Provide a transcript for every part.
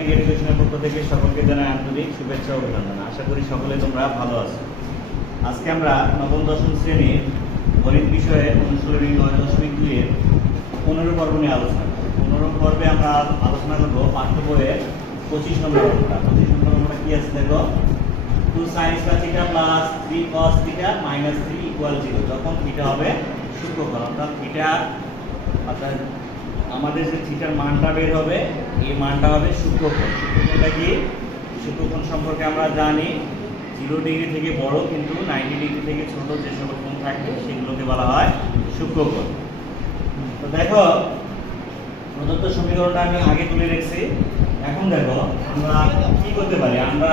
Polytechnic এডুকেশনের পক্ষ থেকে সকলকে জানাই আন্তরিক শুভেচ্ছা ও অভিনন্দন। আশা করি সকলে তোমরা ভালো আছো। আজকে আমরা নবম দশম শ্রেণীর গণিত বিষয়ে অনুশীলনী 9.2 এর 15 পর্ব নিয়ে আলোচনা করব। 15 পর্বে আমরা আলোচনা করব পাঠ্য বইয়ের 25 নম্বর অঙ্কটা। 25 নম্বর অঙ্কটা কি আছে দেখো, 2 sin square theta plus 3 cos theta minus 3 equal 0 যখন থিটা হবে সূক্ষ্মকোণ, অর্থাৎ থিটা অর্থাৎ আমাদের যে থিটার মানটা বের হবে এই মানটা হবে সূক্ষ্মকোণ। সূক্ষ্মকোণটা কি? সূক্ষ্মকোণ সম্পর্কে আমরা জানি 0 ডিগ্রি থেকে বড় কিন্তু 90 ডিগ্রি থেকে ছোট যে সকল কোণ থাকে সেগুলোকে বলা হয় সূক্ষ্মকোণ। তো দেখো প্রদত্ত সমীকরণটা আমি আগে তুলে রেখেছি। এখন দেখো আমরা কি করতে পারি, আমরা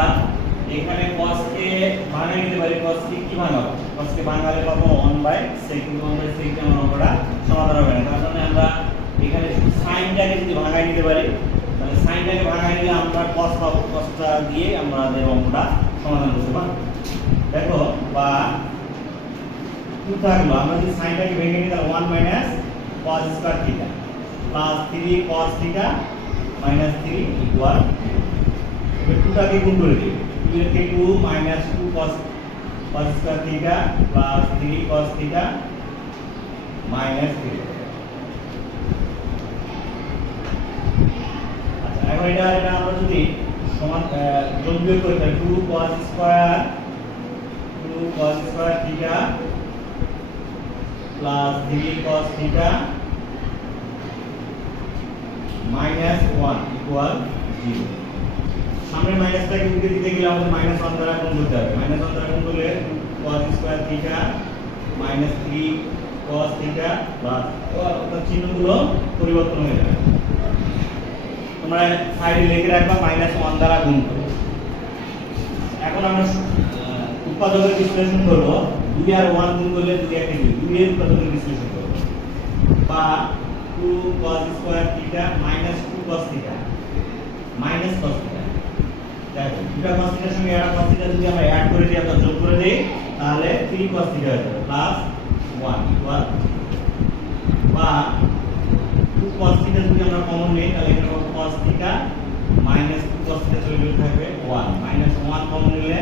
এখানে cos কে ভাঙাই নিতে পারি। cos কে কি ভাঙাবো? cos কে ভাঙালে পাবো 1/sec, কিন্তু 1/sec কে আমরা অঙ্কটা সমাধান হবে না। তার জন্য আমরা এখানে শুধু সাইনটাকে যদি ভাঙাই নিতে পারি, তাহলে সাইনটাকে ভাঙাই নিলে আমরা cos পাবো, cosটা দিয়ে আমাদের অঙ্কটা সমাধান করতে পারবো। দেখো বা 2 থাকলো, আমরা যদি সাইনটাকে ভেঙে নিই তাহলে 1 - cos square theta plus 3 cos theta minus 3 equal, এবার 2টাকে গুণ করে দিই। 2 এর থেকে 2 minus 2 cos square theta plus 3 cos theta minus 3। আচ্ছা, এখন এটা আমরা যদি সমান যোগ বিয়োগ করি তাহলে 2 cos square theta plus 3 cos theta minus 1 equal 0। সামনে মাইনাসটাকে উল্টে দিতে গেলে আমাদের -1 দ্বারা গুণ করতে হবে। -1 দ্বারা গুণ করলে cos square theta minus 3 cos theta plus, অর্থাৎ চিহ্নগুলো পরিবর্তন হয়ে যাবে। তোমরা সাইডে লিখে রাখবা -1 দ্বারা গুণ করে। এখন আমরা উৎপাদকের বিশ্লেষণ করব। 2 আর 1 গুণ করলে 2 কে 2 এর উৎপাদকের বিশ্লেষণ করব। বা 2 cos square theta minus 2 cos theta minus cos theta. দেখো দুটো cos থিটার সঙ্গে একটা cos থিটা যদি আমরা অ্যাড করে দিই অথবা যোগ করে দেই তাহলে 3 cos থিটা হয়ে যাবে প্লাস 1 ইকুয়াল, বা 2 cos থিটা যদি আমরা কমন নেই তাহলে এখানে হবে cos theta minus 2 cos theta চলে গেলে থাকবে 1 মাইনাস 1 কমন নিলে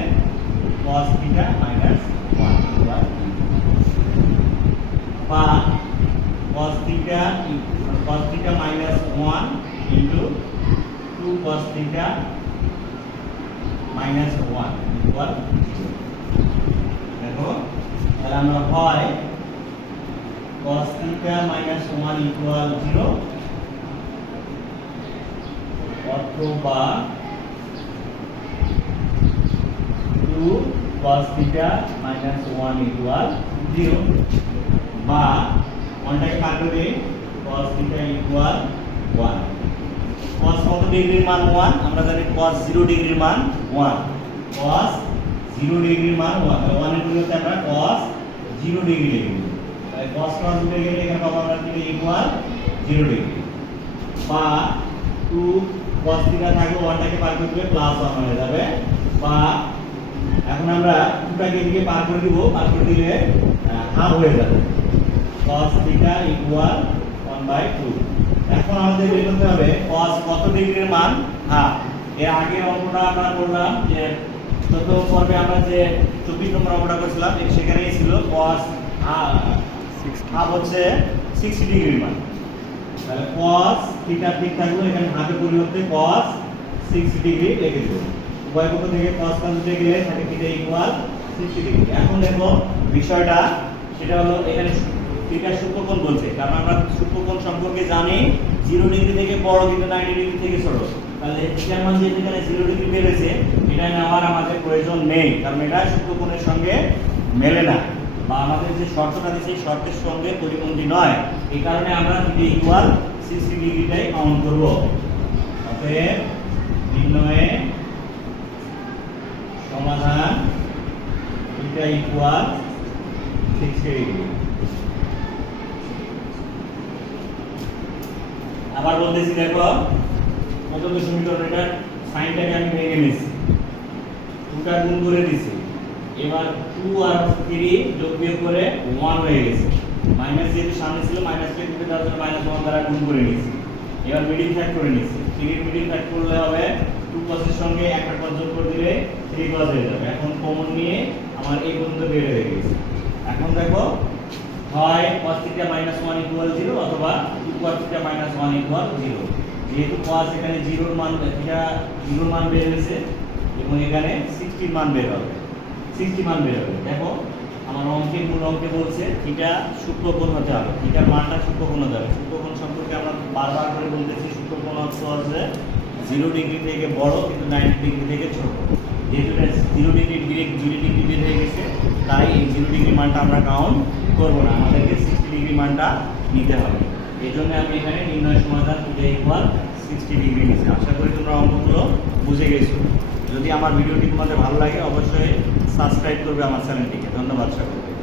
cos থিটা মাইনাস 1 ইকুয়াল, বা cos theta minus 1 into 2 cos theta minus 1 equal 0। দেখো তাহলে আমরা হয় cos থিটা মাইনাস 1 ইকুয়াল 0 অথবা 2 cos থিটা মাইনাস 1 ইকুয়াল 0, বা 1টাকে কাট করে cos থিটা ইকুয়াল 1। cos কত ডিগ্রির মান 1? আমরা জানি cos 0 ডিগ্রির মান 1। cos 0 ডিগ্রির মান 1, তাহলে 1 এর পরিবর্তে আমরা cos 0 ডিগ্রি লিখব। তাহলে cos cos উঠে গেলে এখানে পাবো আমরা কি ইকুয়াল 0 ডিগ্রি, বা 2 cos থিটা থাকবে 1টাকে পার করে দিলে প্লাস 1 হয়ে যাবে, বা এখন আমরা 2টাকে এদিকে পার করে দিব, পার করে দিলে হাফ হয়ে যাবে, cos থিটা ইকুয়াল 1/2। এখন আমাদের বের করতে হবে cos কত ডিগ্রির মান হাফ। এর আগের অঙ্কটা আমরা করলাম যে 14 পর্বে আমরা যে 24 নম্বর অঙ্কটা করেছিলাম সেখানেই ছিল cos হাফ হচ্ছে 60 ডিগ্রির মান। তাহলে cos থিটা ঠিক থাকলো, এখানে হাফের পরিবর্তে cos 60 ডিগ্রি লিখে দেব। উভয় পক্ষ থেকে cos কাটতে গেলে থাকে থিটা ইকুয়াল 60 ডিগ্রি। এখন দেখো বিষয়টা সেটা হলো এখানে থিটা সূক্ষ্মকোণ বলছে, কারণ আমরা সূক্ষ্মকোণ সম্পর্কে জানি 0 ডিগ্রি থেকে বড় কিন্তু 90 ডিগ্রি থেকে ছোট। তাহলে থিটার মান যেহেতু এখানে 0 ডিগ্রি বেড়েছে এটা নেওয়ার আমাদের প্রয়োজন নেই, কারণ এটা সূক্ষ্মকোণের সঙ্গে মেলে না, বা আমাদের যে শর্তটা দিয়েছে সেই শর্তের সঙ্গে পরিপন্থী নয়। এই কারণে আমরা থিটা ইকুয়াল 60 ডিগ্রিটাই কাউন্ট করব। অতএব নির্ণয়ে সমাধান থিটা ইকুয়াল 60 ডিগ্রি। আবার বলতেছি দেখো প্রথম সমীকরণটার সাইনটাকে আমি ভেঙে নিয়েছি, 2টা গুণ করে দিয়েছি, এবার 2 আর 3 যোগ বিয়োগ করে 1 হয়ে গেছে। মাইনাস যেহেতু সামনে ছিল মাইনাসকে তুলে দেওয়ার জন্য -1 দ্বারা গুণ করে নিয়েছি। এবার মিডিল ফ্যাক্ট করে নিয়েছি। ডিগ্রি মিডিল কাট করলে হবে 2 cos এর সঙ্গে একটা cos যোগ করে দিলে 3 cos হয়ে যাবে। এখন কমন নিয়ে আমার এই পর্যন্ত বের হয়ে গেছে। এখন দেখো হয় cos θ - 1 = 0 অথবা 2 cos θ - 1 = 0। যেহেতু cos এখানে 0 এর মান এটা 0 এর মান বের হয়েছে এবং এখানে 60 এর মান বের হবে। 60 মান বের হবে। দেখো আমার অঙ্কের মূল অঙ্কে বলছে থিটা সূক্ষ্মকোণ হতে হবে। থিটার মানটা সূক্ষ্মকোণ হতে হবে। সূক্ষ্মকোণ সম্পর্কে আমরা বারবার করে বলতেছি সূক্ষ্মকোণ হচ্ছে 0 ডিগ্রি থেকে বড় কিন্তু 90 ডিগ্রি থেকে ছোট। যেহেতু 0 ডিগ্রি ডিরেক্ট 0 ডিগ্রি বের হয়ে গেছে তাই এই 0 ডিগ্রি মানটা আমরা কাউন্ট করব না, আমাদেরকে 60 ডিগ্রি মানটা নিতে হবে। এই জন্য আমি এখানে নির্ণয় সমাধান θ = 60 ডিগ্রি নিয়েছি। আশা করি তোমরা অঙ্কগুলো বুঝে গেছো। যদি আমার ভিডিওটি তোমাদের ভালো লাগে অবশ্যই সাবস্ক্রাইব করবে আমার চ্যানেলটিকে। ধন্যবাদ সকলকে।